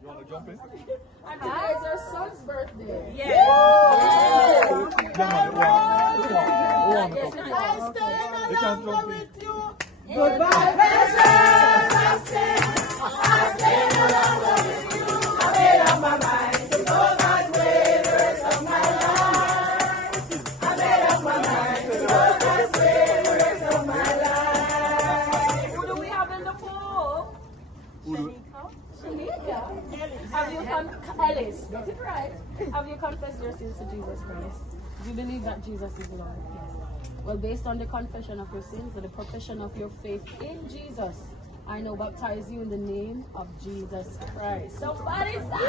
You want to jump in? And today is her son's birthday. Yes. I stand along with you. Goodbye, patience. I stand along with you. I made up my mind to go that way the rest of my life. I made up my mind to go that way the rest of my life. Who do we have in the pool? Shanika. Have you Ellis, get it right. Have you confessed your sins to Jesus Christ? Do you believe that Jesus is Lord? Yes. Well, based on the confession of your sins and the profession of your faith in Jesus, I now baptize you in the name of Jesus Christ. Somebody say,